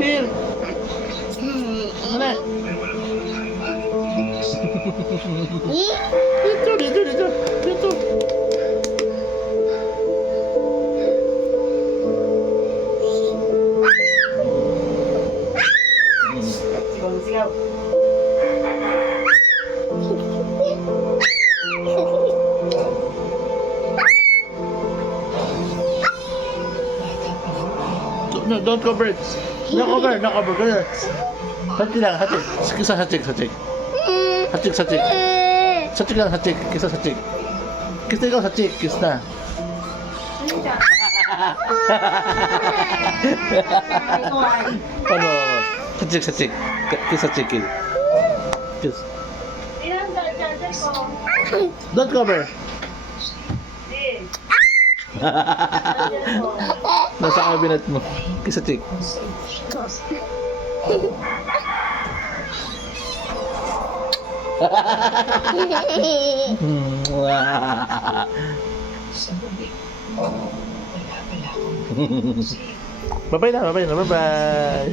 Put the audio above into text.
Here. Ano? Dito, dito, dito. Dito. Sigaw. No, don't cover it. No cover, no cover. Ganyan. Hatik lang, hatik. Kisa hatik, hatik. Hatik, hatik. Hatik lang, hatik. Kisa hatik. Kisa ikaw hatik, kiss na. Ano? Hatik, hatik. Kiss hatik. Kiss. Ilan sa charger ko? Don't cover. Di. Nasa cabinet mo. Kiss hatik. Bye-bye na, bye-bye na, bye-bye.